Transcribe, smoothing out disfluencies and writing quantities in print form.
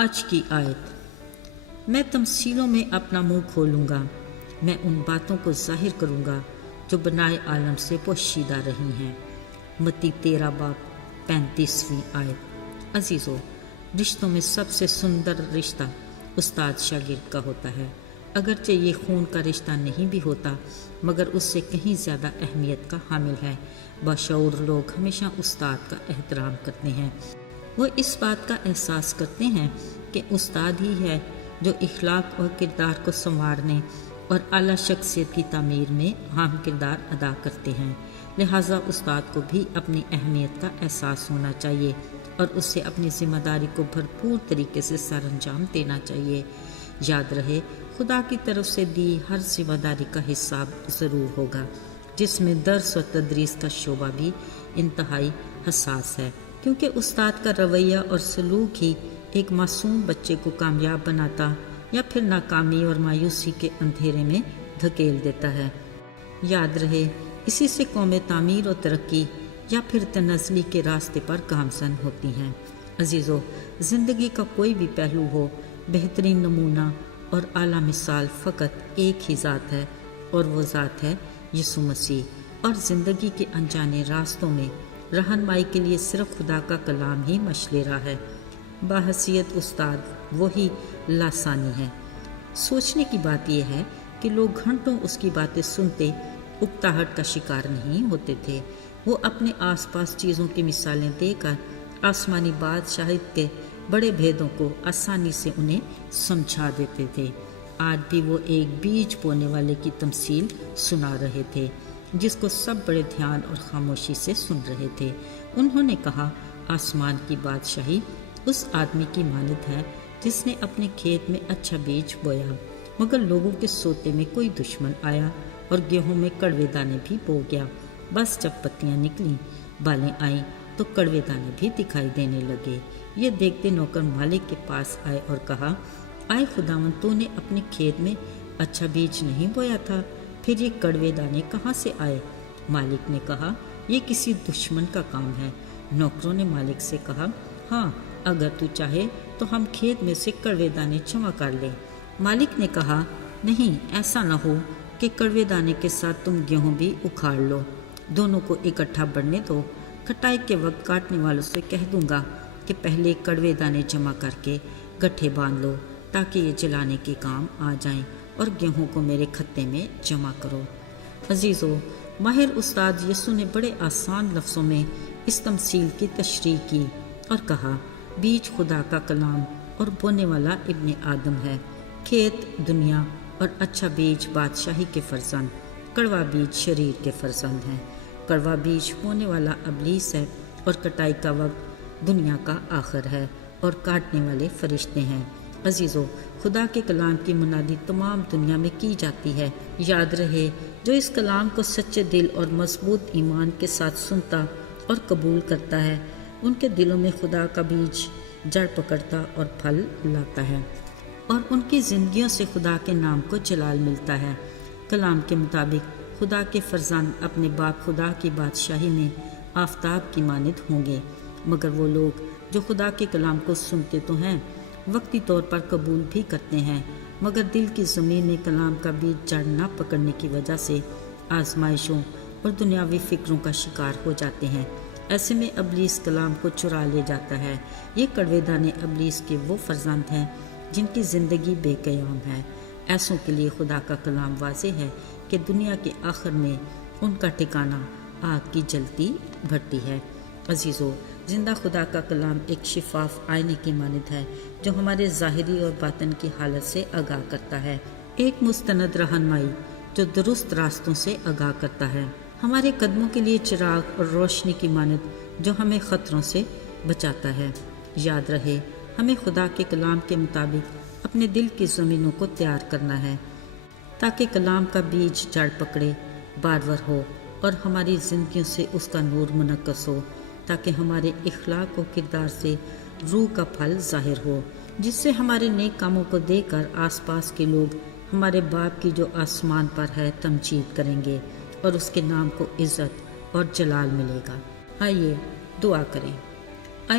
آج کی آیت، میں تمثیلوں میں اپنا منہ کھولوں گا، میں ان باتوں کو ظاہر کروں گا جو بنائے عالم سے پوشیدہ رہی ہیں۔ متی 13 باب 35ویں آیت۔ عزیزو، رشتوں میں سب سے سندر رشتہ استاد شاگرد کا ہوتا ہے، اگرچہ یہ خون کا رشتہ نہیں بھی ہوتا مگر اس سے کہیں زیادہ اہمیت کا حامل ہے۔ باشعور لوگ ہمیشہ استاد کا احترام کرتے ہیں، وہ اس بات کا احساس کرتے ہیں کہ استاد ہی ہے جو اخلاق اور کردار کو سنوارنے اور اعلیٰ شخصیت کی تعمیر میں اہم کردار ادا کرتے ہیں۔ لہٰذا استاد کو بھی اپنی اہمیت کا احساس ہونا چاہیے اور اس سے اپنی ذمہ داری کو بھرپور طریقے سے سر انجام دینا چاہیے۔ یاد رہے، خدا کی طرف سے دی ہر ذمہ داری کا حساب ضرور ہوگا، جس میں درس و تدریس کا شعبہ بھی انتہائی حساس ہے، کیونکہ استاد کا رویہ اور سلوک ہی ایک معصوم بچے کو کامیاب بناتا یا پھر ناکامی اور مایوسی کے اندھیرے میں دھکیل دیتا ہے۔ یاد رہے، اسی سے قوم تعمیر و ترقی یا پھر تنزلی کے راستے پر گامزن ہوتی ہیں۔ عزیزو، زندگی کا کوئی بھی پہلو ہو، بہترین نمونہ اور اعلیٰ مثال فقط ایک ہی ذات ہے، اور وہ ذات ہے یسوع مسیح، اور زندگی کے انجانے راستوں میں رہنمائی کے لیے صرف خدا کا کلام ہی مشعل راہ ہے۔ باحثیت استاد وہی لاسانی ہے۔ سوچنے کی بات یہ ہے کہ لوگ گھنٹوں اس کی باتیں سنتے اکتاہٹ کا شکار نہیں ہوتے تھے، وہ اپنے آس پاس چیزوں کی مثالیں دے کر آسمانی بادشاہت کے بڑے بھیدوں کو آسانی سے انہیں سمجھا دیتے تھے۔ آج بھی وہ ایک بیج بونے والے کی تمثیل سنا رہے تھے جس کو سب بڑے دھیان اور خاموشی سے سن رہے تھے۔ انہوں نے کہا، آسمان کی بادشاہی اس آدمی کی مانند ہے جس نے اپنے کھیت میں اچھا بیج بویا، مگر لوگوں کے سوتے میں کوئی دشمن آیا اور گیہوں میں کڑوے دانے بھی بو گیا۔ بس جب پتیاں نکلیں، بالیں آئیں تو کڑوے دانے بھی دکھائی دینے لگے۔ یہ دیکھتے نوکر مالک کے پاس آئے اور کہا، آئے خداوند، تو نے اپنے کھیت میں اچھا بیج نہیں بویا تھا، پھر یہ کڑوے دانے کہاں سے آئے؟ مالک نے کہا، یہ کسی دشمن کا کام ہے۔ نوکروں نے مالک سے کہا، ہاں، اگر تو چاہے تو ہم کھیت میں سے کڑوے دانے جمع کر لیں۔ مالک نے کہا، نہیں، ایسا نہ ہو کہ کڑوے دانے کے ساتھ تم گیہوں بھی اکھاڑ لو، دونوں کو اکٹھا بڑھنے دو۔ کٹائی کے وقت کاٹنے والوں سے کہہ دوں گا کہ پہلے کڑوے دانے جمع کر کے گٹھے باندھ لو تاکہ یہ جلانے کے کام آ جائیں، اور گیہوں کو میرے کھتے میں جمع کرو۔ عزیزو، ماہر استاد یسوع نے بڑے آسان لفظوں میں اس تمثیل کی تشریح کی اور کہا، بیج خدا کا کلام اور بونے والا ابن آدم ہے۔ کھیت دنیا اور اچھا بیج بادشاہی کے فرزند، کڑوا بیج شریر کے فرزند ہیں۔ کڑوا بیج بونے والا ابلیس ہے، اور کٹائی کا وقت دنیا کا آخر ہے، اور کاٹنے والے فرشتے ہیں۔ عزیزو، خدا کے کلام کی منادی تمام دنیا میں کی جاتی ہے۔ یاد رہے، جو اس کلام کو سچے دل اور مضبوط ایمان کے ساتھ سنتا اور قبول کرتا ہے، ان کے دلوں میں خدا کا بیج جڑ پکڑتا اور پھل لاتا ہے، اور ان کی زندگیوں سے خدا کے نام کو جلال ملتا ہے۔ کلام کے مطابق خدا کے فرزند اپنے باپ خدا کی بادشاہی میں آفتاب کی مانند ہوں گے، مگر وہ لوگ جو خدا کے کلام کو سنتے تو ہیں، وقتی طور پر قبول بھی کرتے ہیں، مگر دل کی زمین میں کلام کا بیج جڑ نہ پکڑنے کی وجہ سے آزمائشوں اور دنیاوی فکروں کا شکار ہو جاتے ہیں۔ ایسے میں ابلیس کلام کو چرا لے جاتا ہے۔ یہ کڑوے دانے ابلیس کے وہ فرزند ہیں جن کی زندگی بے قیام ہے۔ ایسوں کے لیے خدا کا کلام واضح ہے کہ دنیا کے آخر میں ان کا ٹھکانہ آگ کی جلتی بھٹی ہے۔ عزیزو، زندہ خدا کا کلام ایک شفاف آئینے کی مانند ہے جو ہمارے ظاہری اور باطن کی حالت سے آگاہ کرتا ہے، ایک مستند رہنمائی جو درست راستوں سے آگاہ کرتا ہے، ہمارے قدموں کے لیے چراغ اور روشنی کی مانند جو ہمیں خطروں سے بچاتا ہے۔ یاد رہے، ہمیں خدا کے کلام کے مطابق اپنے دل کی زمینوں کو تیار کرنا ہے تاکہ کلام کا بیج جڑ پکڑے، بارور ہو، اور ہماری زندگیوں سے اس کا نور منعکس ہو، تاکہ ہمارے اخلاق و کردار سے روح کا پھل ظاہر ہو، جس سے ہمارے نیک کاموں کو دیکھ کر آس پاس کے لوگ ہمارے باپ کی جو آسمان پر ہے تمجید کریں گے، اور اس کے نام کو عزت اور جلال ملے گا۔ آئیے دعا کریں۔ اے